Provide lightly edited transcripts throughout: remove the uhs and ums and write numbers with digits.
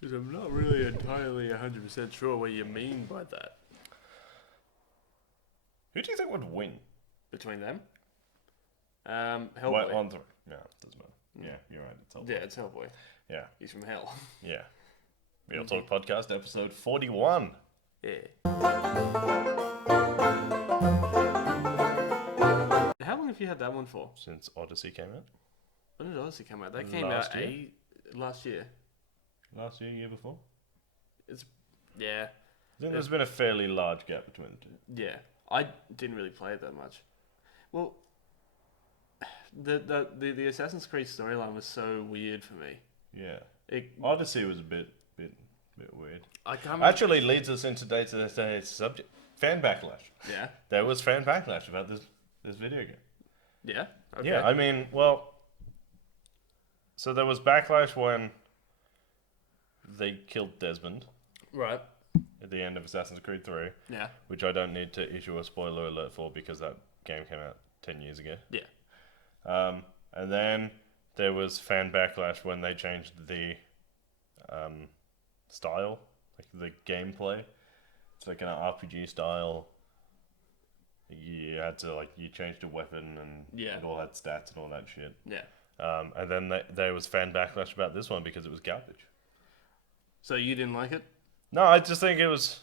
Because I'm not really entirely 100% sure what you mean by that. Who do you think would win? Between them? What, Hellboy. on three? Yeah, doesn't matter. Yeah, you're right. It's Hellboy. Yeah, it's Hellboy. Yeah. He's from hell. Yeah. Real Talk Podcast, episode 41. Yeah. How long have you had that one for? Since Odyssey came out. When did Odyssey come out? That came Last out year? last year. Last year, year before? Yeah. I think there's been a fairly large gap between the two. Yeah. I didn't really play it that much. Well, the Assassin's Creed storyline was so weird for me. Yeah. Odyssey was a bit weird. I can't Actually leads us into today's subject. Fan backlash. Yeah. There was fan backlash about this video game. Yeah. Okay. Yeah, I mean, well, so there was backlash when they killed Desmond Right. at the end of Assassin's Creed 3, Yeah. which I don't need to issue a spoiler alert for because that game came out 10 years ago. Yeah. And then there was fan backlash when they changed the style, like the gameplay. It's like an RPG style. You had to you changed your weapon and it all had stats and all that shit. Yeah. And then there was fan backlash about this one because it was garbage. So you didn't like it? No, I just think it was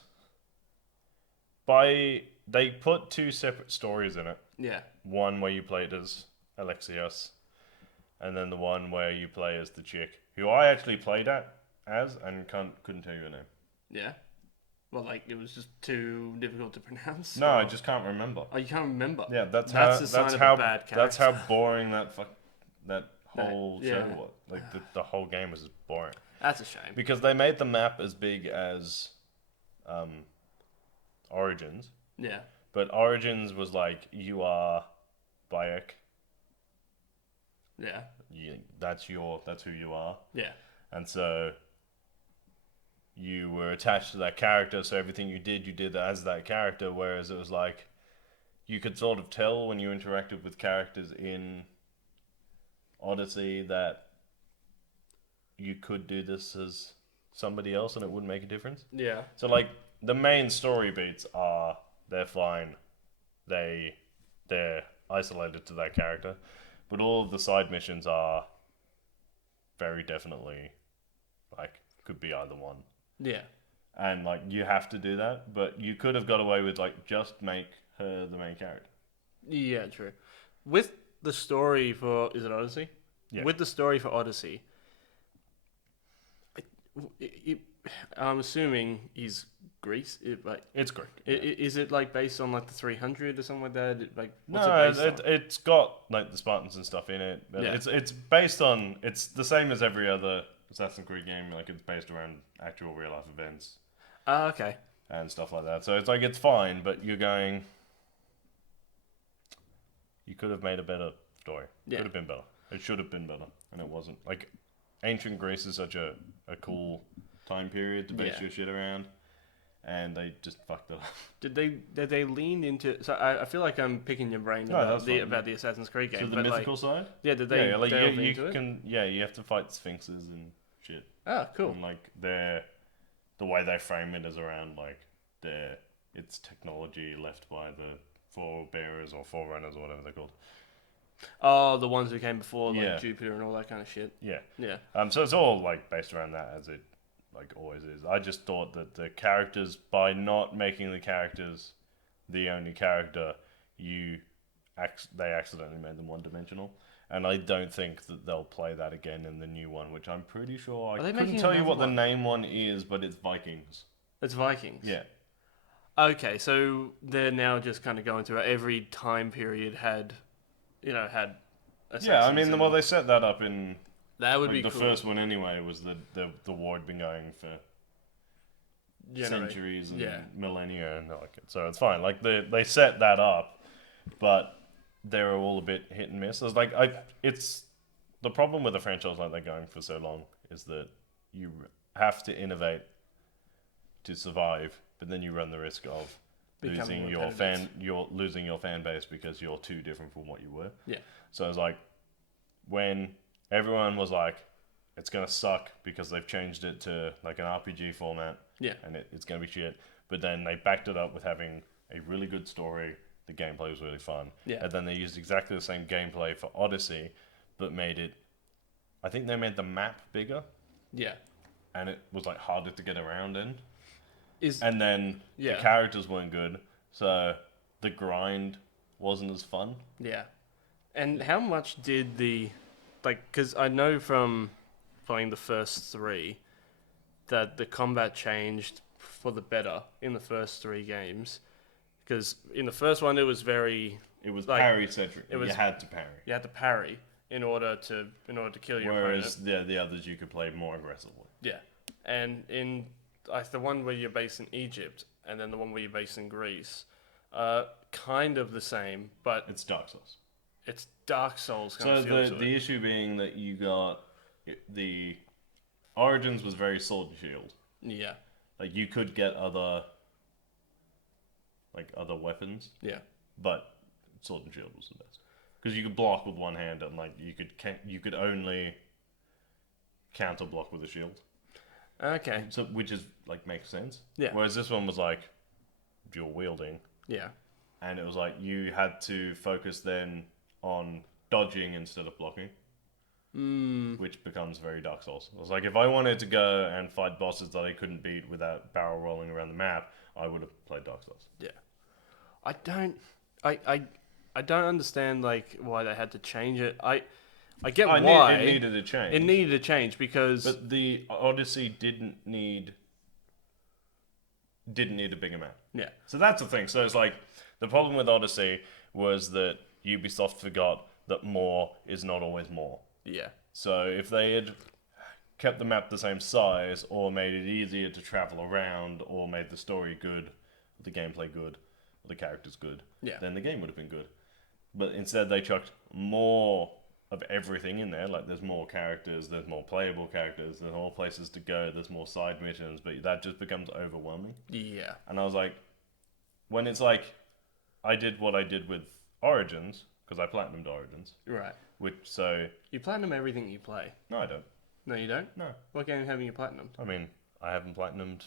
they put two separate stories in it. Yeah. One where you played as Alexios, and then the one where you play as the chick, who I actually played as and couldn't tell you her name. Yeah. Well, it was just too difficult to pronounce. No, I just can't remember. Oh, you can't remember? Yeah, that's a sign of a bad character. That's how boring that whole yeah. show was. Like the whole game was just boring. That's a shame. Because they made the map as big as Origins. Yeah. But Origins was like, you are Bayek. Yeah. That's who you are. Yeah. And so you were attached to that character, so everything you did as that character, whereas it was like, you could sort of tell when you interacted with characters in Odyssey that you could do this as somebody else and it wouldn't make a difference. Yeah. So the main story beats are, they're fine. They're isolated to that character. But all of the side missions are very definitely, could be either one. Yeah. And, you have to do that, but you could have got away with, just make her the main character. Yeah, true. With the story for... Is it Odyssey? Yeah. With the story for Odyssey, I'm assuming he's Greece. It's Greek. Is it, based on, the 300 or something like that? No, it's got, the Spartans and stuff in it. But Yeah. It's based on... It's the same as every other Assassin's Creed game. It's based around actual real-life events. Okay. And stuff like that. So it's it's fine, but you're going... You could have made a better story. Yeah. Could have been better. It should have been better, and it wasn't. Ancient Greece is such a cool time period to base your shit around, and they just fucked it up. Did they lean into... So I feel like I'm picking your brain No, about that's the Assassin's Creed game. So the mythical side? Yeah, did they delve into it? You have to fight sphinxes and shit. Ah, cool. And the way they frame it is around it's technology left by the forebearers or forerunners or whatever they're called. Oh, the ones who came before, Yeah. Jupiter and all that kind of shit. Yeah. Yeah. So it's all based around that, as it always is. I just thought that the characters, by not making the characters the only character, they accidentally made them one-dimensional. And I don't think that they'll play that again in the new one, which I'm pretty sure... I couldn't tell you what the name one is, but it's Vikings. It's Vikings? Yeah. Okay, so they're now just kind of going through every time period had Yeah, I mean, they set that up in... That would be the cool. first one anyway was the war had been going for centuries and millennia, and so it's fine. They set that up, but they were all a bit hit and miss. It's the problem with a franchise like they're going for so long is that you have to innovate to survive, but then you run the risk of losing your fan base because you're too different from what you were. Yeah. So it's when everyone was like, it's gonna suck because they've changed it to like an RPG format. Yeah. And it's gonna be shit. But then they backed it up with having a really good story. The gameplay was really fun. Yeah. And then they used exactly the same gameplay for Odyssey, but made it. I think they made the map bigger. Yeah. And it was like harder to get around in. Is And then Yeah. the characters weren't good, so the grind wasn't as fun. Yeah. And how much did because I know from playing the first 3 that the combat changed for the better in the first 3 games. Because in the first one, it was very, It was like, parry centric. it was- You had to parry. you had to parry in order to kill your Whereas opponent. the others you could play more aggressively. Yeah. And in the one where you're based in Egypt and then the one where you're based in Greece, kind of the same, but It's Dark Souls. it's Dark Souls kind So of feel to the it. issue being that you got the Origins was very sword and shield. Yeah. Like you could get other weapons, Yeah. but sword and shield was the best because you could block with one hand and like you could only counter block with a shield. Okay. So which is like makes sense. Yeah. Whereas this one was like dual wielding, Yeah. and it was like you had to focus then on dodging instead of blocking. Which becomes very Dark Souls. It was like if I wanted to go and fight bosses that I couldn't beat without barrel rolling around the map, I would have played Dark Souls. Yeah. I don't understand like why they had to change it. I get why it needed a change. it needed a change because But the Odyssey didn't need a bigger map. yeah. So that's the thing. So it's like the problem with Odyssey was that Ubisoft forgot that more is not always more. Yeah. So if they had kept the map the same size, or made it easier to travel around, or made the story good, the gameplay good, the characters good, Yeah. then the game would have been good. But instead they chucked more of everything in there. Like there's more characters, there's more playable characters, there's more places to go, there's more side missions, but that just becomes overwhelming. Yeah. And I was like, when it's like, I did what I did with Origins, because I platinumed Origins, Right. so, You platinum everything you play. no I don't. No, you don't? No. What game haven't you platinumed? I mean, I haven't platinumed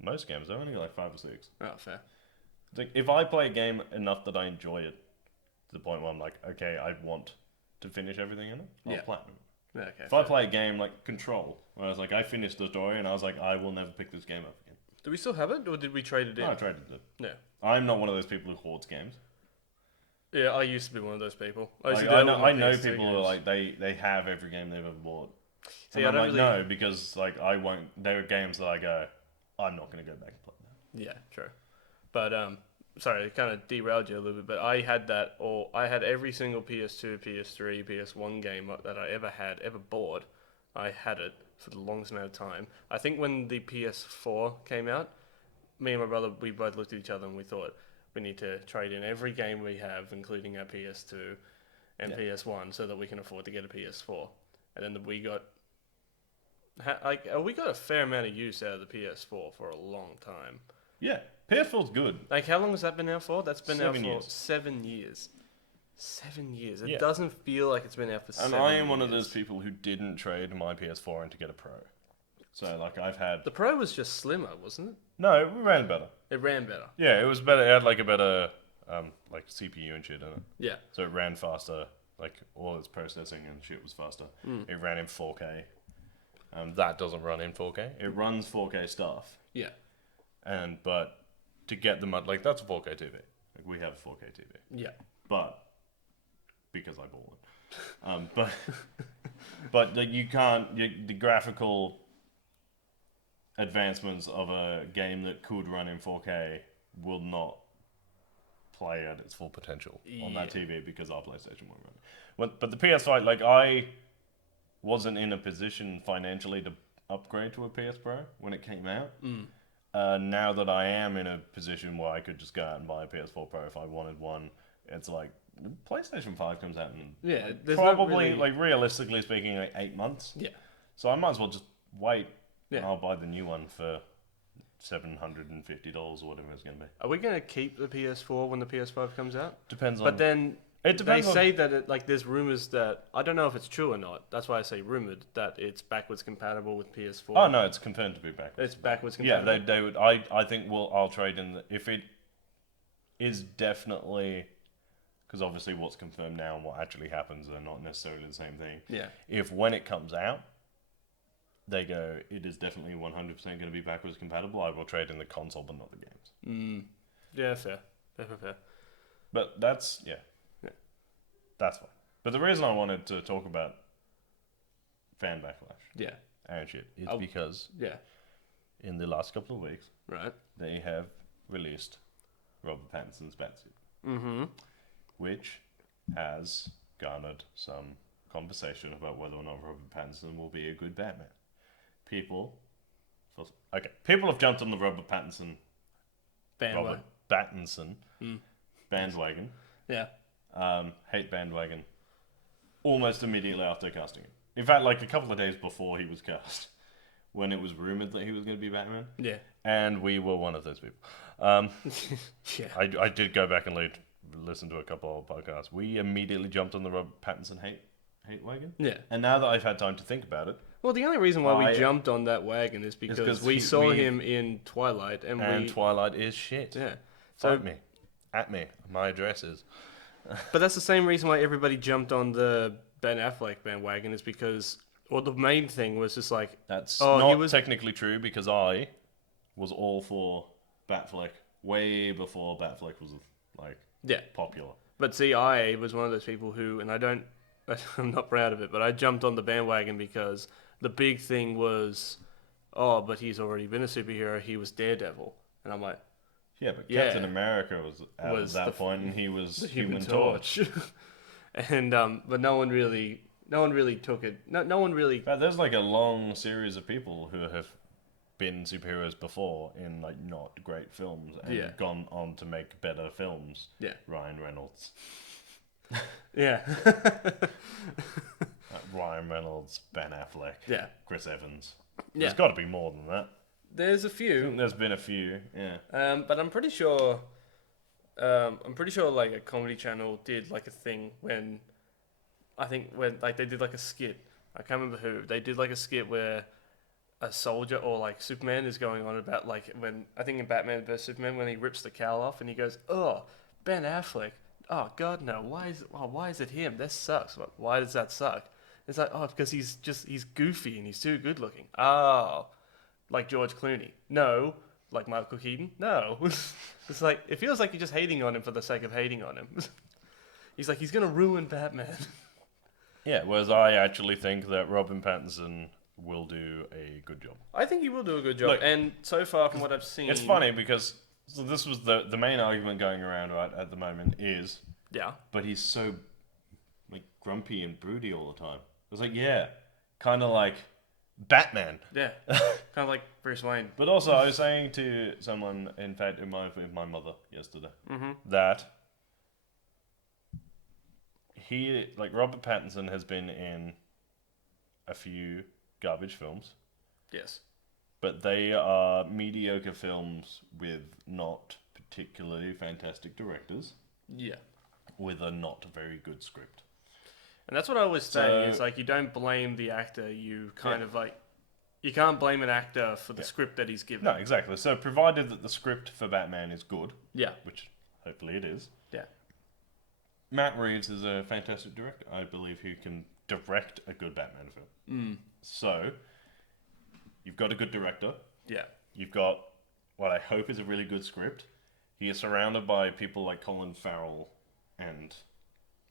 most games. I've only got like 5 or 6. Oh, fair. Like, if I play a game enough that I enjoy it, to the point where I'm like, okay, I want to finish everything in it, I'll Yeah. platinum. Yeah, okay. If I play a game like Control, where I was like, I finished the story and I was like, I will never pick this game up again. Do we still have it or did we trade it in? No, I traded it. Yeah. I'm not one of those people who hoards games. Yeah, I used to be one of those people. I used Like, to do I that know, with my I know PS2 people who are games. like they have every game they've ever bought. See, And I I'm don't like, really- no, because like I won't. There are games that I go, I'm not going to go back and play that. Yeah, true. But sorry, it kind of derailed you a little bit. But I had that, or I had every single PS2, PS3, PS1 game that I ever bought. I had it for the longest amount of time. I think when the PS4 came out, me and my brother, we both looked at each other and we thought we need to trade in every game we have, including our PS2 and Yeah. PS1, so that we can afford to get a PS4. And then we got we got a fair amount of use out of the PS4 for a long time. Yeah, PS4's good. Like, how long has that been out for? That's been out 7 for years. 7 years. 7 years. It Yeah. doesn't feel like it's been out for 7 And years. I am one of those people who didn't trade my PS4 in to get a Pro. So like I've had The Pro was just slimmer, wasn't it? no, it ran better. It ran better. Yeah, it was better. It had like a better like CPU and shit in it, Yeah. so it ran faster. Like all its processing and shit was faster. It ran in 4K. That doesn't run in 4K. It runs 4K stuff. Yeah. But to get them like that's a 4K TV. Like we have a 4K TV, Yeah. but because I bought it. But like, you can't the graphical advancements of a game that could run in 4K will not play at its full potential on that TV because our PlayStation won't run. But the PS5, like I wasn't in a position financially to upgrade to a PS Pro when it came out. Now that I am in a position where I could just go out and buy a PS4 Pro if I wanted one, it's like PlayStation 5 comes out in Yeah. There's not probably, really- like realistically speaking, like 8 months. Yeah. So I might as well just wait. Yeah. And I'll buy the new one for $750 or whatever it's going to be. Are we going to keep the PS4 when the PS5 comes out? Depends on. But then It They depends on. say that there's rumors that I don't know if it's true or not. That's why I say rumored that it's backwards compatible with PS4. Oh no, it's confirmed to be backwards. It's backwards Yeah, compatible. they would. I think I'll trade in if it is definitely, because obviously what's confirmed now and what actually happens are not necessarily the same thing. Yeah. If when it comes out, they go, it is definitely 100% going to be backwards compatible, I will trade in the console but not the games. Yeah, fair. Fair. But that's Yeah. that's fine. But the reason I wanted to talk about fan backlash Yeah. and shit is Oh. because Yeah. in the last couple of weeks Right. they have released Robert Pattinson's Batsuit, Mm-hmm. which has garnered some conversation about whether or not Robert Pattinson will be a good Batman. People have jumped on the Robert Pattinson bandwagon. Yeah. Hate bandwagon almost immediately after casting him. In fact, like a couple of days before he was cast, when it was rumored that he was going to be Batman. Yeah. And we were one of those people. Yeah. I did go back and listen to a couple of podcasts. We immediately jumped on the Robert Pattinson hate wagon. Yeah. And now that I've had time to think about it, Well, the only reason why we jumped on that wagon is because 'cause we saw him in Twilight, and Twilight is shit. yeah. Fight me, at me. My address is. But that's the same reason why everybody jumped on the Ben Affleck bandwagon is because, well, the main thing was just like, That's Oh, he not was- technically true because I was all for Batfleck way before Batfleck was like yeah. popular. But see, I was one of those people who, and I'm not proud of it, but I jumped on the bandwagon because the big thing was, oh, but he's already been a superhero. He was Daredevil, and I'm like, Yeah, but Yeah. Captain America was at Was that the- point, and he was the Human Torch. and but no one really took it. No one really. But there's like a long series of people who have been superheroes before in like not great films and Yeah. gone on to make better films. Yeah. Ryan Reynolds, Yeah. Ryan Reynolds, Ben Affleck, Yeah. Chris Evans. Yeah. There's got to be more than that. There's a I few. think there's been a few. Yeah. But I'm pretty sure. Like a comedy channel did like a thing when like they did like a skit. I can't remember who. They did like a skit where a soldier or like Superman is going on about like when I think in Batman vs Superman when he rips the cowl off and he goes, "Oh, Ben Affleck. Oh God, no. Why is it him? This sucks. Why does that suck?" It's like, oh, because he's goofy and he's too good looking. Oh, like George Clooney. No. Like Michael Keaton? No. It's like, it feels like you're just hating on him for the sake of hating on him. He's like, he's going to ruin Batman. Yeah, whereas I actually think that Robin Pattinson will do a good job. I think he will do a good job. Look, and so far from what I've seen... It's funny because so this was the main argument going around right at the moment is, Yeah. but he's so like grumpy and broody all the time. It's like, yeah, kind of like Batman. Yeah. Kind of like Bruce Wayne. But also, I was saying to someone, in fact, with my mother yesterday, that Robert Pattinson has been in a few garbage films, Yes. but they are mediocre films with not particularly fantastic directors, Yeah. with a not very good script. And that's what I always say, So- is like, you don't blame the actor, you kind Yeah. of like... You can't blame an actor for the script that he's given. No, exactly. So, provided that the script for Batman is good, Yeah. which hopefully it is, Yeah. Matt Reeves is a fantastic director. I believe who can direct a good Batman film. So, you've got a good director. Yeah. You've got what I hope is a really good script. He is surrounded by people like Colin Farrell and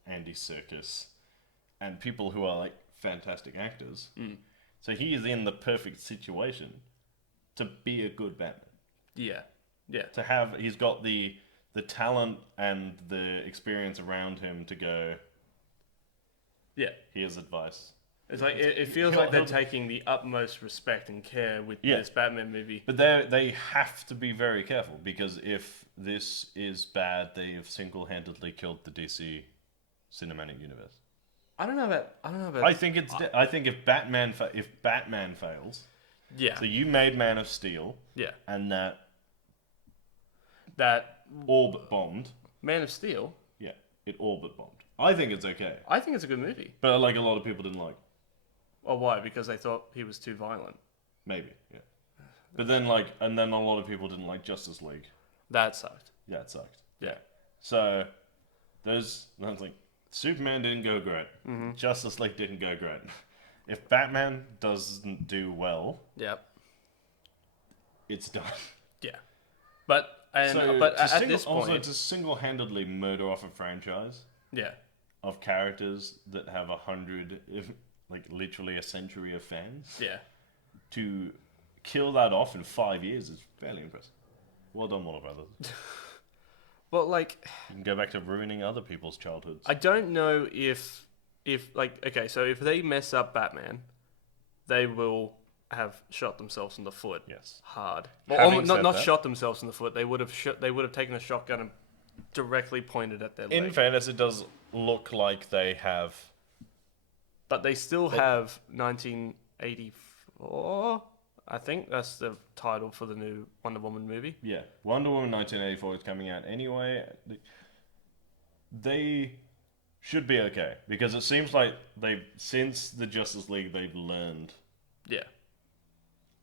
Andy Serkis and people who are like fantastic actors. So he is in the perfect situation to be a good Batman. Yeah. Yeah. He's got the talent and the experience around him to go, Yeah. here's advice. It's like it feels like they're taking the utmost respect and care with this Batman movie. But they have to be very careful because if this is bad, they have single-handedly killed the DC cinematic universe. I don't know about. I think I think if Batman fails, Yeah. so you made Man of Steel, Yeah. and that That orb bombed. Man of Steel. Yeah, it all but bombed. I think it's okay, I think it's a good movie. but like a lot of people didn't like. Or why? Because they thought he was too violent. Maybe, yeah. But then and then a lot of people didn't like Justice League. That sucked. Yeah, it sucked. Yeah. So that's like Superman didn't go great. Justice League didn't go great. If Batman doesn't do well, Yep. it's done. Yeah. But at this point, also to single-handedly murder off a franchise yeah. of characters that have 100, like literally a century of fans, Yeah. to kill that off in 5 years is fairly impressive. Well done, Warner Brothers. But like, You can go back to ruining other people's childhoods. I don't know if like, okay, so if they mess up Batman, they will have shot themselves in the foot. Yes. Hard. Having Well, said not that- shot themselves in the foot. They would have taken a shotgun and directly pointed at their leg. In fairness, it does look like they have. But they still have 1984. I think that's the title for the new Wonder Woman movie. Yeah, Wonder Woman 1984 is coming out anyway. They should be okay because it seems like since the Justice League they've learned Yeah.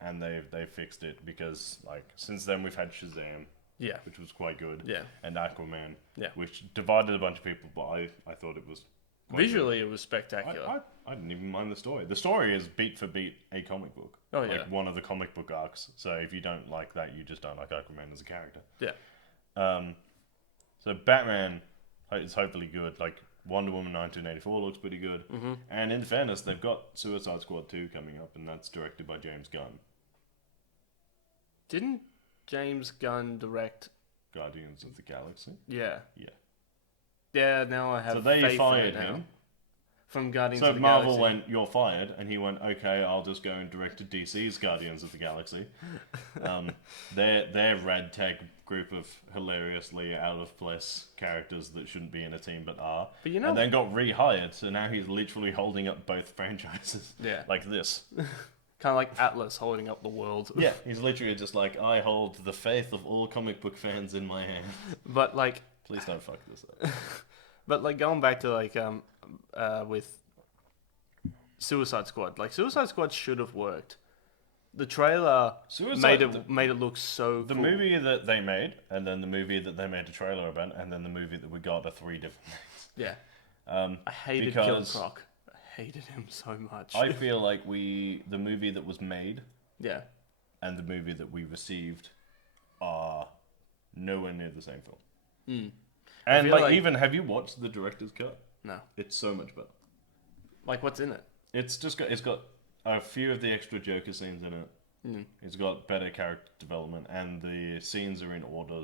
and they've fixed it because like since then we've had Shazam, Yeah. which was quite good, Yeah. and Aquaman, Yeah. which divided a bunch of people, but I thought it was quite Visually, it was good. spectacular. I didn't even mind the story. The story is beat for beat a comic book. Oh, like yeah. one of the comic book arcs. So if you don't like that, you just don't like Aquaman as a character. Yeah. So Batman is hopefully good. Like Wonder Woman 1984 looks pretty good. And in fairness, they've got Suicide Squad 2 coming up, and that's directed by James Gunn. Didn't James Gunn direct? Guardians of the Galaxy. Yeah. Yeah. Yeah. Now I have. So they faith fired in it now. him. From Guardians So of the Marvel Galaxy. went, "You're fired," and he went, "Okay, I'll just go and direct DC's Guardians of the Galaxy." Their ragtag group of hilariously out of place characters that shouldn't be in a team but are, But you know- and then got rehired. So now he's literally holding up both franchises, Yeah. like this. Kind of like Atlas holding up the world. Yeah, he's literally just like, "I hold the faith of all comic book fans in my hand. But like, Please don't fuck this up." but like going back to like with Suicide Squad, like Suicide Squad should have worked. The trailer made it look so. The cool. movie that they made, and then the movie that they made a trailer about, and then the movie that we got are three different things. Yeah. Um, I hated because Killer Croc. I hated him so much. I feel like the movie that was made yeah. and the movie that we received are nowhere near the same film. Mm. And feel like- even, have you watched the director's cut? No. It's so much better. Like, what's in it? It's got a few of the extra Joker scenes in it. Mm. It's got better character development, and the scenes are in order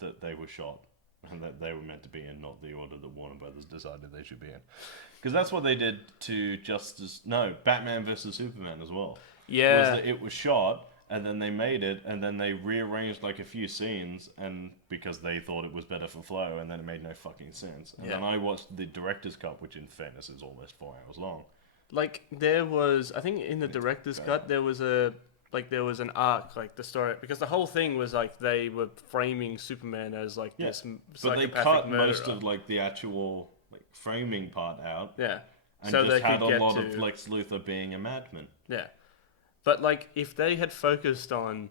that they were shot and that they were meant to be in, not the order that Warner Brothers decided they should be in. Because that's what they did to Batman vs Superman as well. Yeah. Was that it was shot, and then they made it, and then they rearranged like a few scenes, and because they thought it was better for flow, and then it made no fucking sense. And Yeah. then I watched the director's cut, which in fairness is almost 4 hours long. Like, there was, I think in the director's cut, there was an arc, like the story, because the whole thing was like they were framing Superman as like Yeah, this but they psychopathic cut murderer. most of like the actual like framing part out, Yeah. and So just they had could a get lot to, of Lex Luthor being a madman. yeah. But like, if they had focused on,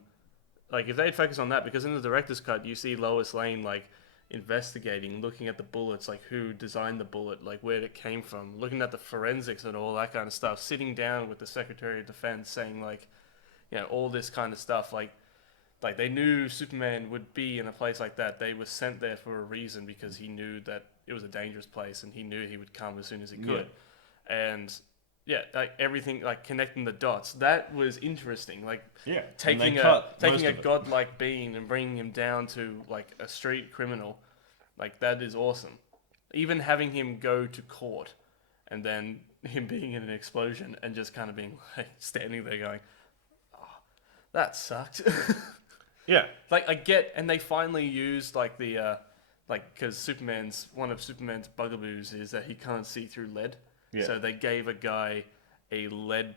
that, because in the director's cut you see Lois Lane like investigating, looking at the bullets, like who designed the bullet, like where it came from, looking at the forensics and all that kind of stuff, sitting down with the Secretary of Defense saying like, you know, all this kind of stuff, like they knew Superman would be in a place like that. They were sent there for a reason, because he knew that it was a dangerous place and he knew he would come as soon as he could. And yeah, like everything, like connecting the dots, that was interesting. Like Yeah, taking a godlike being and bringing him down to like a street criminal, like that is awesome. Even having him go to court and then him being in an explosion and just kind of being like standing there going, "Oh, that sucked." Yeah, Like I get, and they finally used like the because one of Superman's bugaboos is that he can't see through lead. Yeah. So they gave a guy a lead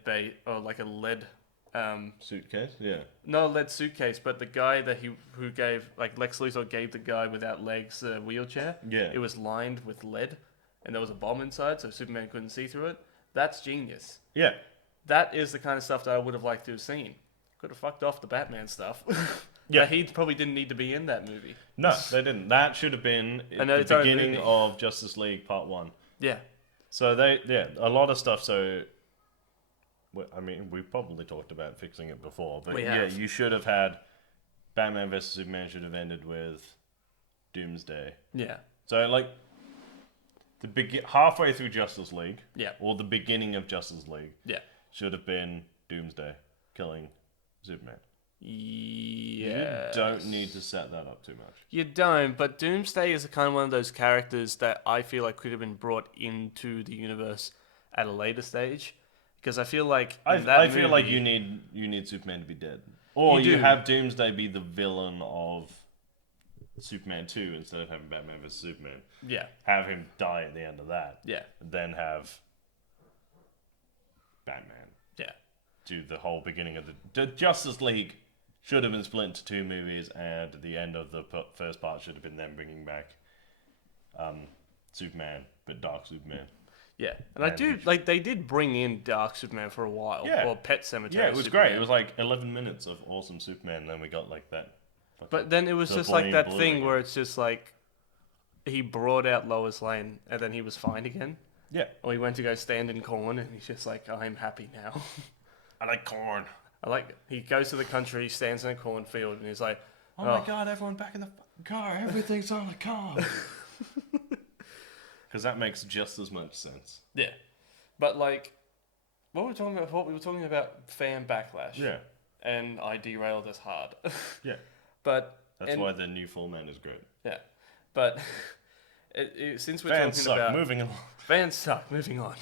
Suitcase? Yeah. Not a lead suitcase, but the guy who gave like Lex Luthor gave the guy without legs a wheelchair. Yeah. It was lined with lead, and there was a bomb inside, so Superman couldn't see through it. That's genius. Yeah. That is the kind of stuff that I would have liked to have seen. Could have fucked off the Batman stuff. Yeah. But he probably didn't need to be in that movie. No, they didn't. That should have been know, the its own beginning movie. of Justice League Part 1. Yeah. So a lot of stuff. So, I mean, we've probably talked about fixing it before, but We yeah, have. you should have had Batman vs Superman should have ended with Doomsday. Yeah. So like halfway through Justice League, Yeah. or the beginning of Justice League, Yeah. should have been Doomsday killing Superman. Yeah. You don't need to set that up too much. You don't, but Doomsday is kind of one of those characters that I feel like could have been brought into the universe at a later stage. Because I feel like I feel like you need Superman to be dead, or you have Doomsday be the villain of Superman 2 instead of having Batman vs Superman. Yeah. Have him die at the end of that. Yeah. And then have Batman Yeah. do the whole beginning of the Justice League should have been split into 2 movies, and the end of the first part should have been them bringing back Superman, but Dark Superman. Yeah, and I do like they did bring in Dark Superman for a while, Yeah. or Pet Cemetery. Yeah, it was Superman. great. It was like 11 minutes of awesome Superman, and then we got like that. But then it was the just boy like in that blue thing again. where it's just like he brought out Lois Lane, and then he was fine again. Yeah, Or he went to go stand in corn, and he's just like, I'm happy now. I like corn. I like he goes to the country, he stands in a cornfield, and he's like, Oh my god, everyone back in the car. Everything's on the car. Because that makes just as much sense. yeah. But like, what were we talking about before? We were talking about fan backlash. Yeah. And I derailed us hard. Yeah. But That's why the new Full Man is great. yeah, but since we're Fans talking suck. about Moving on. fans suck. Moving on.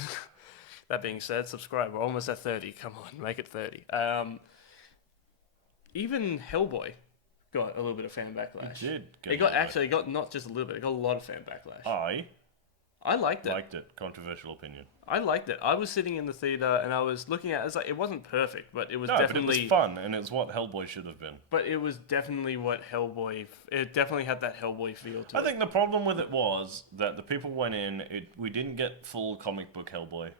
That being said, subscribe. We're almost at 30. Come on, make it 30. Even Hellboy got a little bit of fan backlash. It It got not just a little bit. It got a lot of fan backlash. I liked it. liked it. Controversial opinion. I liked it. I was sitting in the theater and I was looking at it. It's like it wasn't perfect, but it was No, definitely. but it was fun, and it's what Hellboy should have been. But it was definitely what Hellboy. It definitely had that Hellboy feel to it. I think the problem with it was that the people went in. We didn't get full comic book Hellboy,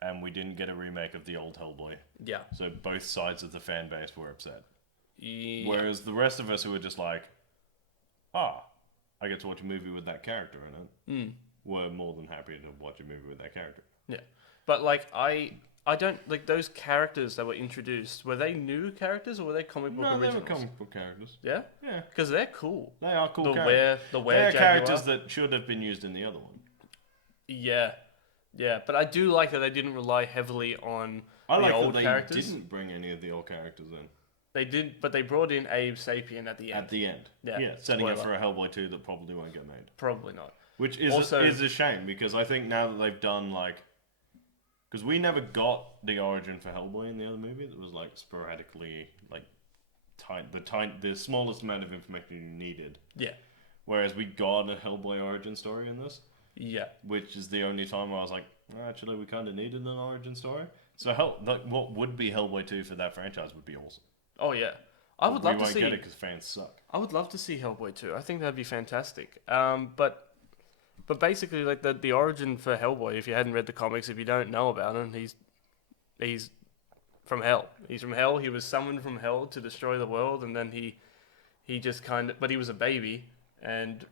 and we didn't get a remake of the old Hellboy. Yeah. So both sides of the fan base were upset. Yeah. Whereas the rest of us who were just like, I get to watch a movie with that character in it, were more than happy to watch a movie with that character. Yeah. But like I don't like those characters that were introduced. Were they new characters or were they comic book No, they originals? were comic book characters. Yeah. Yeah, Because they're cool. they are cool The characters. were They're Jaguar. characters that should have been used in the other one. Yeah. Yeah, but I do like that they didn't rely heavily on I the like old that they characters. didn't bring any of the old characters in. They did, but they brought in Abe Sapien at the end. At the end. Yeah, setting up spoiler. for a Hellboy 2 that probably won't get made. Probably not. Which is Also- is a shame, because I think now that they've done, like... Because we never got the origin for Hellboy in the other movie. That was, like, sporadically, like, the smallest amount of information you needed. Yeah. Whereas we got a Hellboy origin story in this, Yeah. which is the only time where I was like, actually, we kind of needed an origin story. So what would be Hellboy 2 for that franchise would be awesome. Oh yeah. I would love to We won't see. get it because fans suck. I would love to see Hellboy 2. I think that'd be fantastic. But basically, like the origin for Hellboy, if you hadn't read the comics, if you don't know about him, he's from hell. He's from hell. He was summoned from hell to destroy the world, and then he just but he was a baby, and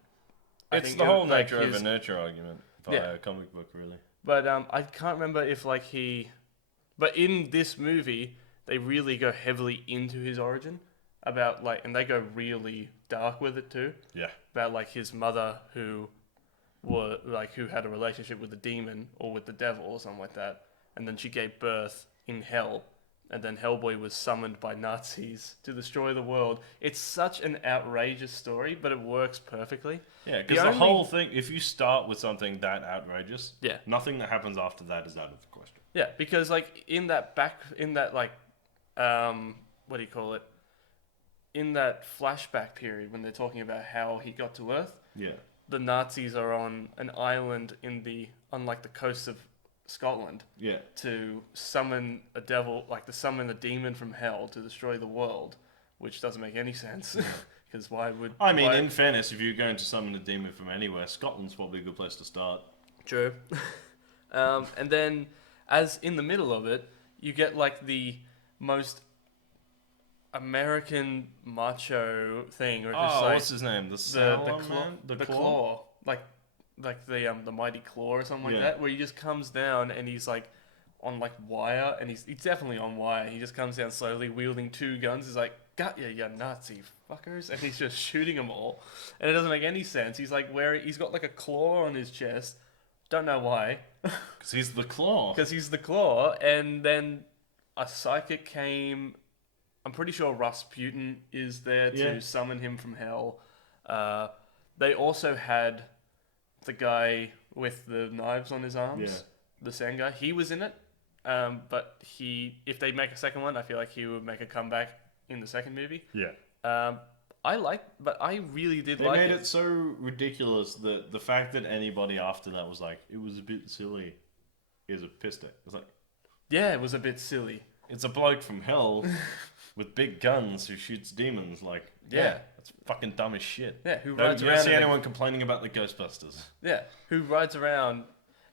It's the whole like, nature of a nurture argument for a comic book, really. But I can't remember if like but in this movie they really go heavily into his origin about like, and they go really dark with it too. Yeah. About like his mother who had a relationship with the demon or with the devil or something like that, and then she gave birth in hell, and then Hellboy was summoned by Nazis to destroy the world. It's such an outrageous story, but it works perfectly. Yeah, because the whole thing, if you start with something that outrageous, Yeah. nothing that happens after that is out of the question. Yeah, because like in that what do you call it? In that flashback period when they're talking about how he got to Earth, Yeah. the Nazis are on an island on like the coast of Scotland Yeah. to summon a devil, like to summon a demon from hell to destroy the world, which doesn't make any sense. Because why would... I mean, why... in fairness, if you're going to summon a demon from anywhere, Scotland's probably a good place to start. True. And then, as in the middle of it, you get like the most American macho thing, or just like what's his name? The the Salamander? the claw, like the mighty claw or something like Yeah. that, where he just comes down and he's like on like wire, and he's definitely on wire. He just comes down slowly, wielding two guns. He's like, "Got ya, you Nazi fuckers!" And he's just shooting them all, and it doesn't make any sense. He's like he's got like a claw on his chest. Don't know why. Because he's the claw. Because he's the claw, and then a psychic came. I'm pretty sure Rasputin is there to summon him from hell. They also had the guy with the knives on his arms, the sand guy. He was in it, but if they make a second one, I feel like he would make a comeback in the second movie. Yeah. But I really did They like made it so ridiculous that the fact that anybody after that was like, it was a bit silly, is a piss take. It's like, Yeah, it was a bit silly. it's a bloke from hell with big guns who shoots demons. Like, Yeah. that's fucking dumb as shit. Yeah, who Don't rides you around see in a- anyone complaining about the Ghostbusters? Yeah, who rides around.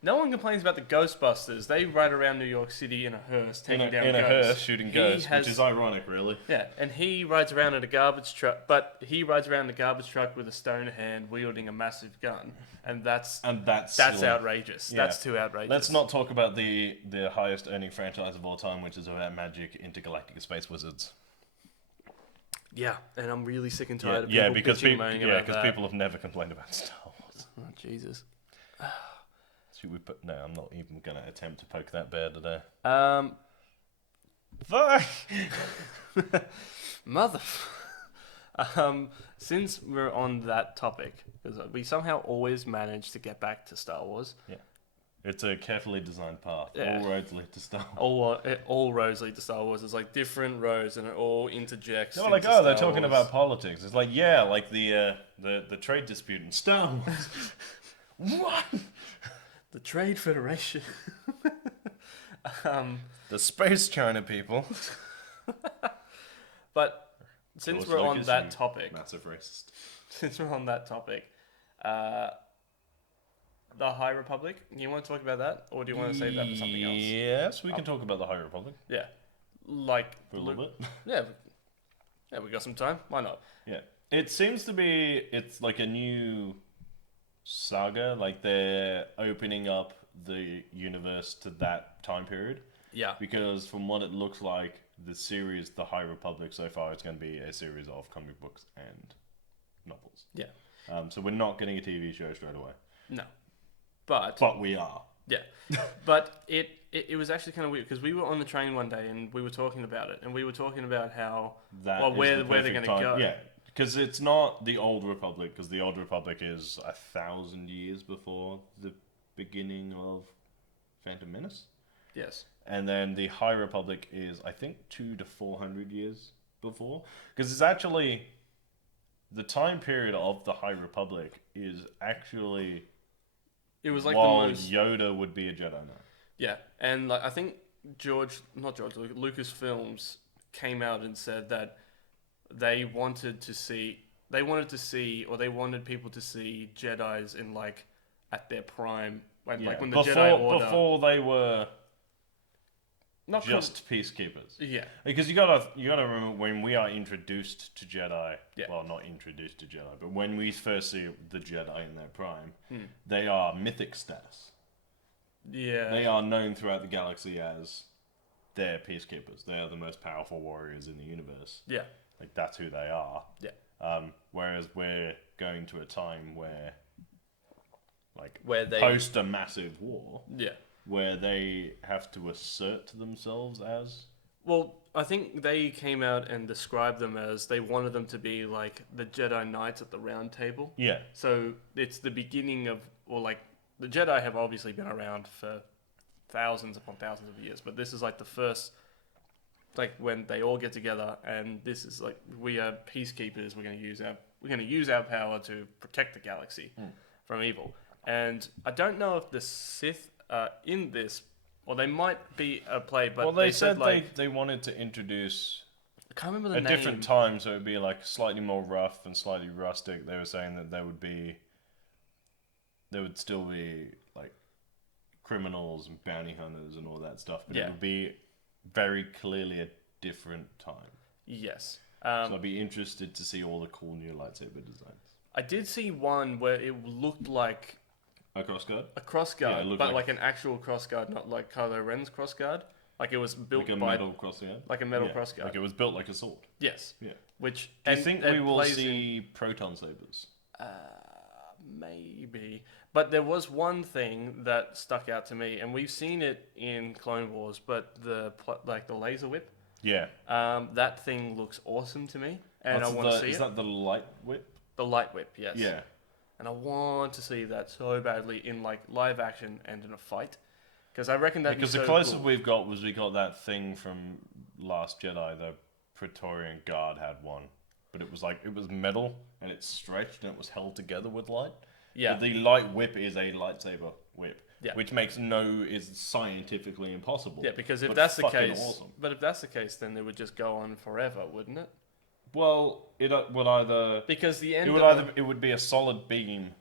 No one complains about the Ghostbusters. They ride around New York City in a hearse, taking down in a ghosts. hearse shooting He ghosts, has- which is ironic, really. Yeah, and he rides around in a garbage truck, but he rides around in a garbage truck with a stone hand, wielding a massive gun, and that's silly. outrageous. Yeah. That's too outrageous. Let's not talk about the highest earning franchise of all time, which is about magic intergalactic space wizards. Yeah, and I'm really sick and tired of Yeah, people because bitching, moaning about that. people have never complained about Star Wars. Oh, Jesus. Should we put? No, I'm not even gonna attempt to poke that bear today. Fuck! Mother... since we're on that topic, because we somehow always manage to get back to Star Wars. Yeah, it's a carefully designed path. Yeah. All roads lead to Star Wars. All roads lead to Star Wars. There's like different roads, and it all interjects. They were like, into they're Star talking Wars. about politics. It's like, yeah, like the trade dispute in Star Wars. What? The Trade Federation. The space China people. But since George we're on Lucas, that you topic, massive racist. since we're on that topic, the High Republic. You want to talk about that, or do you want to save that for something else? Yes, we can talk about the High Republic Yeah, like for a little bit. Yeah, we got some time. Why not? Yeah, it seems to be. It's like a new saga. Like they're opening up the universe to that time period. Yeah, Because from what it looks like, the series, The High Republic, so far, it's going to be a series of comic books and novels. yeah, So we're not getting a TV show straight away. no, but we are. yeah, but it was actually kind of weird because we were on the train one day and we were talking about it, and we were talking about how where they're going to go. Yeah, because it's not the Old Republic, because the Old Republic is 1,000 years before the beginning of Phantom Menace. Yes. And then the High Republic is, I think, 200 to 400 years before. Because it's actually... The time period of the High Republic is actually... It was like while the most... Yoda would be a Jedi Knight. Yeah, and like I think Lucasfilms came out and said that they wanted people to see Jedis in like at their prime, when when the Jedi Order before they were not just peacekeepers. Yeah, Because you gotta remember when we are introduced to Jedi. Yeah. Well, not introduced to Jedi, but when we first see the Jedi in their prime, they are mythic status. yeah, They are known throughout the galaxy as they're peacekeepers. They are the most powerful warriors in the universe. yeah, Like that's who they are. yeah. Whereas we're going to a time where, like, Where they post a massive war, yeah. where they have to assert themselves as. Well, I think they came out and described them as they wanted them to be like the Jedi Knights at the Round Table. Yeah. So it's the beginning of, or like the Jedi have obviously been around for thousands upon thousands of years, but this is like the first, like when they all get together, and this is like, we are peacekeepers. We're going to use our power to protect the galaxy from evil. And I don't know if the Sith in this, or they might be a play, but Well, they said said like they wanted to introduce I can't remember the at name. different times, so it would be like slightly more rough and slightly rustic. They were saying that there would still be like criminals and bounty hunters and all that stuff, but it Yeah. would be very clearly a different time. Yes. So I'd be interested to see all the cool new lightsaber designs. I did see one where it looked like A crossguard? a crossguard, Yeah, it looked but like- like an actual crossguard, not like Kylo Ren's crossguard. Like it was built Like a by metal crossguard? like a metal Yeah, crossguard. like it was built like a sword. Yes. Yeah. Which Do you and think it we will plays see proton sabers? maybe, but there was one thing that stuck out to me, and we've seen it in Clone Wars, but the laser whip, Yeah. that thing looks awesome to me, and I That's want to see Is it. that the light whip? The light whip, yes. Yeah. And I want to see that so badly in like live action and in a fight, because I reckon that Because so the closest cool. we got that thing from Last Jedi. The Praetorian Guard had one, but it was metal and it stretched and it was held together with light. Yeah. But the light whip is a lightsaber whip, Yeah. which is scientifically impossible. Yeah, because if but that's the fucking case, awesome. but if that's the case, then it would just go on forever, wouldn't it? Well, it would either Because the end it would be a solid beam.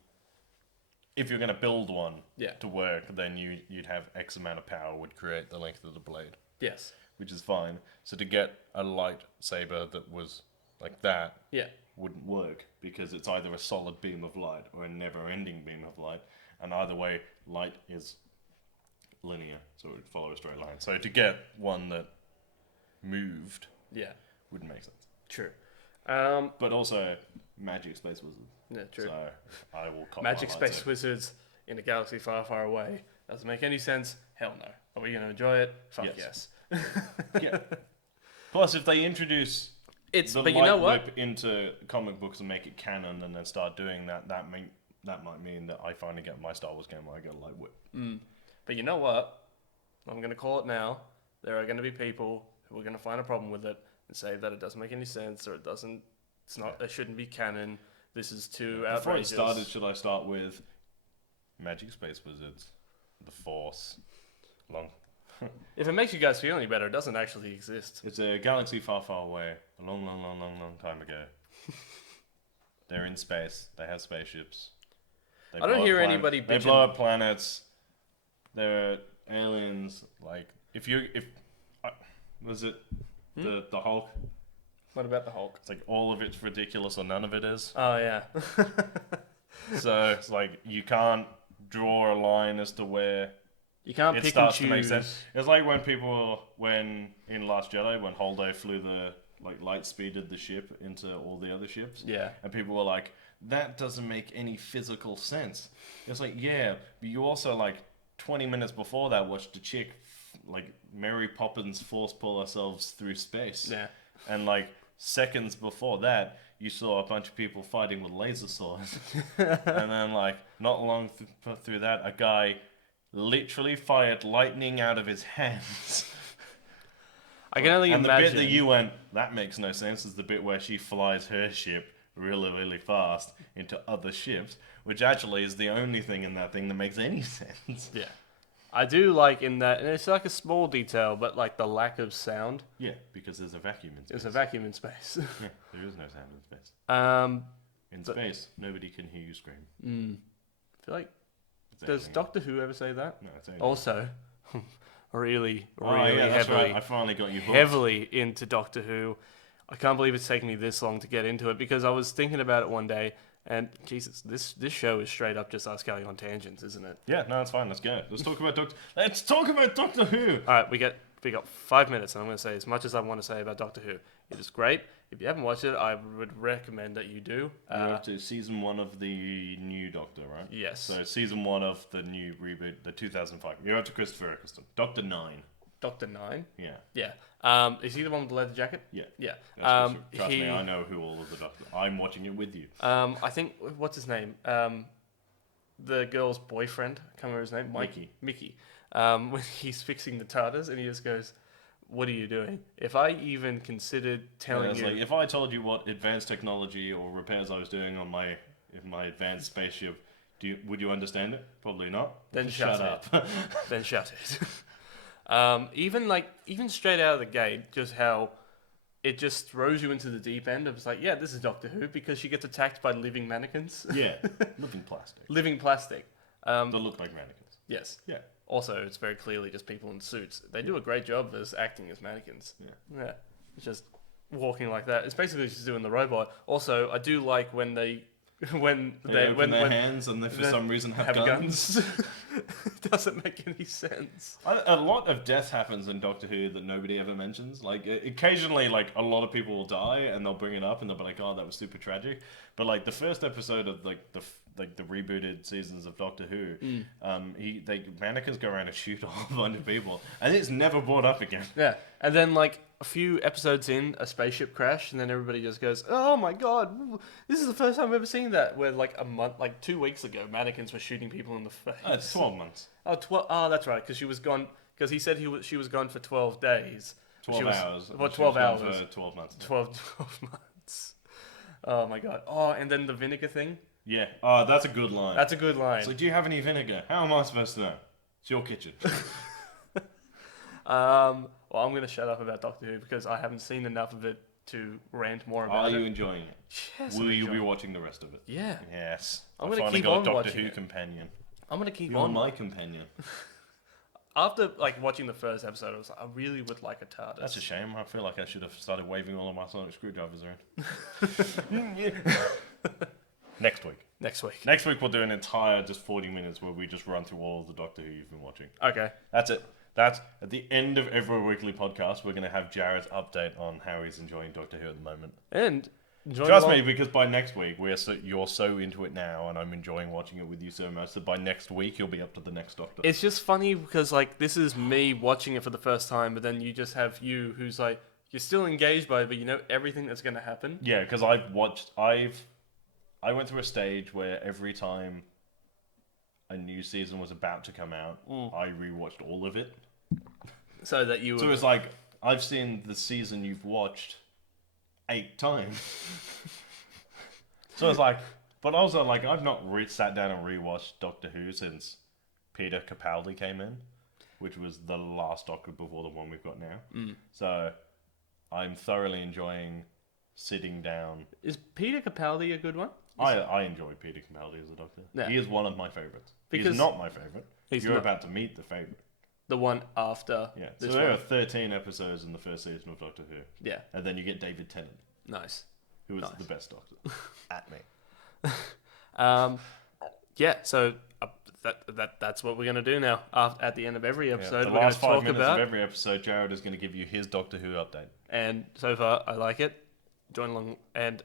If you're going to build one Yeah. to work, then you'd have X amount of power would create the length of the blade, yes, which is fine. So to get a lightsaber that was like that yeah, wouldn't work because it's either a solid beam of light or a never-ending beam of light, and either way, light is linear, so it would follow a straight line. So to get one that moved yeah, wouldn't make sense. true. But also, magic space wizards. Yeah, true. So I will cop Magic my space lightsaber. wizards in a galaxy far, far away. Doesn't make any sense. Hell no. Are we going to enjoy it? Fuck Yes. yes. Yeah. Plus, if they introduce It's the but light you know what? whip into comic books and make it canon, and then start doing that, that might mean that I finally get my Star Wars game where I get a light whip. But you know what? I'm going to call it now. There are going to be people who are going to find a problem with it and say that it doesn't make any sense or it doesn't. It's not. It shouldn't be canon. This is too Before it outrageous. started, should I start with magic space wizards, the Force, long? If it makes you guys feel any better, it doesn't actually exist. It's a galaxy far, far away, a long, long, long, long, long time ago. They're in space. They have spaceships. They I don't blow up hear anybody They bitching. blow up planets. They're aliens. Like was it the Hulk? What about the Hulk? It's like all of it's ridiculous or none of it is. Oh yeah. So it's like you can't draw a line as to where You can't it pick and starts choose. to make sense. It's like when in Last Jedi, when Holdo flew the light speeded the ship into all the other ships. Yeah. And people were like, that doesn't make any physical sense. It's like, yeah, but you also 20 minutes before that watched a chick Mary Poppins force pull herself through space. Yeah. And seconds before that, you saw a bunch of people fighting with laser swords. And then not long through that, a guy literally fired lightning out of his hands. I can only And imagine. the bit that you went, that makes no sense, is the bit where she flies her ship really, really fast into other ships, which actually is the only thing in that thing that makes any sense. Yeah. I do like in that, and it's like a small detail, but the lack of sound. Yeah, because there's a vacuum in space. There's a vacuum in space. Yeah, there is no sound in space. In But- space, nobody can hear you scream. I feel like, It's does alien. Doctor Who ever say that? No, it's alien. Also, really, Oh, really yeah, that's heavily, right. I finally got you hooked. heavily into Doctor Who. I can't believe it's taken me this long to get into it because I was thinking about it one day, and Jesus, this show is straight up just us going on tangents, isn't it? Yeah, no, it's fine. Let's go. Let's talk about Doctor Who. All right, we got 5 minutes, and I'm going to say as much as I want to say about Doctor Who. It is great. If you haven't watched it, I would recommend that you do. We're up to season 1 of the new Doctor, right? Yes. So season 1 of the new reboot, the 2005. You're up to Christopher Eccleston. Doctor 9. Doctor 9. Yeah. Yeah. Is he the one with the leather jacket? Yeah. Yeah. That's Trust me, I know who all of the Doctors. I'm watching it with you. I think what's his name? The girl's boyfriend. I can't remember his name. Mickey. When he's fixing the TARDIS, and he just goes, "What are you doing?" If I even considered telling It's you, if I told you what advanced technology or repairs I was doing on my advanced spaceship, Would you understand it? Probably not. Then Shut shut up. Then shut it. Even straight out of the gate, just how it just throws you into the deep end of it's like, yeah, this is Doctor Who because she gets attacked by living mannequins. Yeah, living plastic. Living plastic. They look like mannequins. Yes. Yeah. Also, it's very clearly just people in suits. They do a great job as acting as mannequins. Yeah. It's just walking like that. It's basically just doing the robot. Also, I do like when they open their hands and they for some reason have guns. It doesn't make any sense. A lot of death happens in Doctor Who that nobody ever mentions. Like occasionally, like a lot of people will die and they'll bring it up and they'll be like, "Oh, that was super tragic." But like the first episode of the rebooted seasons of Doctor Who, mannequins go around and shoot a whole bunch of people, and it's never brought up again. Yeah, and then like a few episodes in, a spaceship crash, and then everybody just goes, "Oh my god, this is the first time I've ever seen that." Where like 2 weeks ago, mannequins were shooting people in the face. Oh, it's 12 months. Oh, that's right, because she was gone. Because he said she was gone for 12 days. 12 hours. Well, 12 hours. For 12 months. 12 months. Oh my god. Oh, and then the vinegar thing. Yeah. Oh, that's a good line. That's a good line. So, do you have any vinegar? How am I supposed to know? It's your kitchen. Well, I'm going to shut up about Doctor Who because I haven't seen enough of it to rant more about it. Are you enjoying it? Yes. Will you be watching the rest of it? Yeah. Yes. I'm I going to finally keep got on a Doctor watching Who it. companion. I'm going to keep You're on. my companion. After like watching the first episode, I was like, I really would like a TARDIS. That's a shame. I feel like I should have started waving all of my sonic screwdrivers around. Next week. Next week we'll do an entire just 40 minutes where we just run through all of the Doctor Who you've been watching. Okay. That's it. That's at the end of every weekly podcast. We're going to have Jared's update on how he's enjoying Doctor Who at the moment. And trust me, because by next week you're so into it now, and I'm enjoying watching it with you so much that by next week you'll be up to the next Doctor. It's just funny because like this is me watching it for the first time, but then you just have you who's like you're still engaged by it, but you know everything that's going to happen. Yeah, because I went through a stage where every time a new season was about to come out, I rewatched all of it. So that you. So it's like I've seen the season you've watched 8 times. So it's like, but also like I've not sat down and rewatched Doctor Who since Peter Capaldi came in, which was the last Doctor before the one we've got now. So I'm thoroughly enjoying sitting down. Is Peter Capaldi a good one? I enjoy Peter Capaldi as a Doctor. Yeah. He is one of my favourites. He's not my favourite. You're about to meet the favourite. The one after. Yeah. So there are 13 episodes in the first season of Doctor Who. Yeah. And then you get David Tennant. Nice. Who is the best Doctor. At me. Yeah, so that's what we're going to do now. At the end of every episode, the we're going last to 5 talk minutes about. of every episode, Jared is going to give you his Doctor Who update. And so far, I like it. Join along and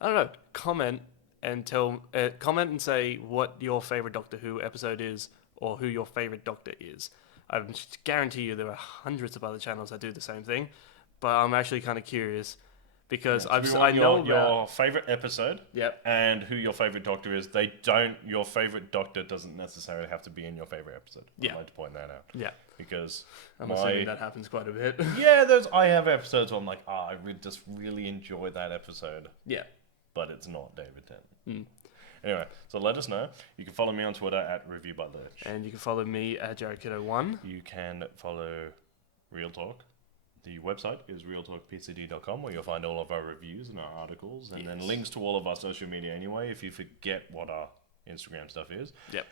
I don't know. Comment and say what your favorite Doctor Who episode is, or who your favorite Doctor is. I guarantee you there are hundreds of other channels that do the same thing, but I'm actually kind of curious because I know your favorite episode. Yep. And who your favorite Doctor is. Your favorite Doctor doesn't necessarily have to be in your favorite episode. Yeah. I'd like to point that out. Yeah. Because I'm assuming that happens quite a bit. Yeah, I have episodes where I'm like, I just really enjoy that episode. Yeah. But it's not David Tennant. Anyway, so let us know. You can follow me on Twitter at ReviewByLurch. And you can follow me at JaredKiddo1. You can follow Real Talk. The website is realtalkpcd.com, where you'll find all of our reviews and our articles, and then links to all of our social media anyway, if you forget what our Instagram stuff is. Yep.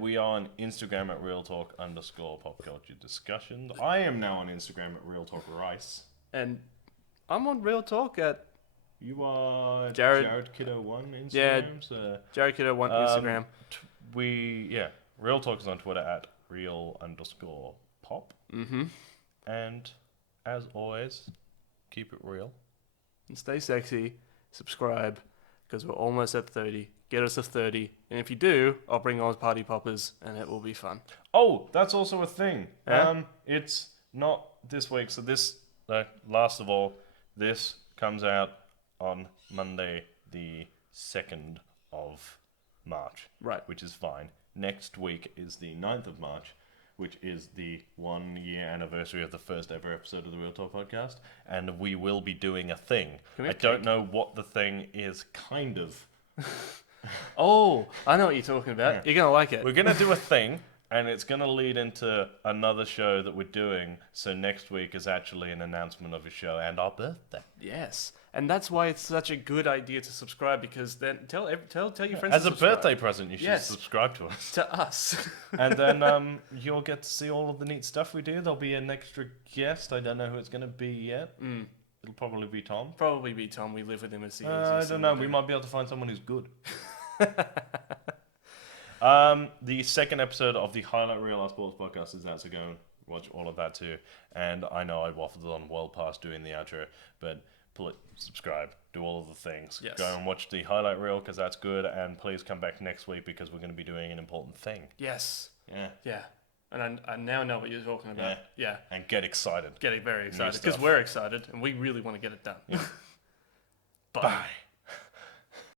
We are on Instagram at realtalk_popculturediscussions. I am now on Instagram at realtalkrice. And I'm on Real Talk at... You are Jared Kiddo1 Instagram? Yeah, so, Jared Kiddo1 Instagram. Real Talk is on Twitter at real_pop. And as always, keep it real. And stay sexy. Subscribe, because we're almost at 30. Get us to 30. And if you do, I'll bring on party poppers, and it will be fun. Oh, that's also a thing. Yeah? It's not this week. So last of all, this comes out on Monday, the 2nd of March. Right. Which is fine. Next week is the 9th of March, which is the 1-year anniversary of the first ever episode of the Real Talk podcast. And we will be doing a thing. I don't know what the thing is, kind of. Oh, I know what you're talking about. Yeah. You're gonna like it. We're gonna do a thing, and it's gonna lead into another show that we're doing. So next week is actually an announcement of a show and our birthday. Yes, and that's why it's such a good idea to subscribe, because then tell your friends As to a subscribe. birthday present, you should Yes. subscribe to us. To us. And then you'll get to see all of the neat stuff we do. There'll be an extra guest. I don't know who it's going to be yet. It'll probably be Tom. Probably be Tom. We live with him as he I exists don't and know. we We do. might be able to find someone who's good. The second episode of the Highlight Reel Our Sports podcast is out, so go and watch all of that too. And I know I waffled on well past doing the outro, but subscribe, do all of the things. Yes. Go and watch the Highlight Reel because that's good, and please come back next week because we're going to be doing an important thing. Yes. Yeah. Yeah. And I now know what you're talking about. Yeah. And get excited. Getting very excited stuff. because we're excited and we really want to get it done. Yeah.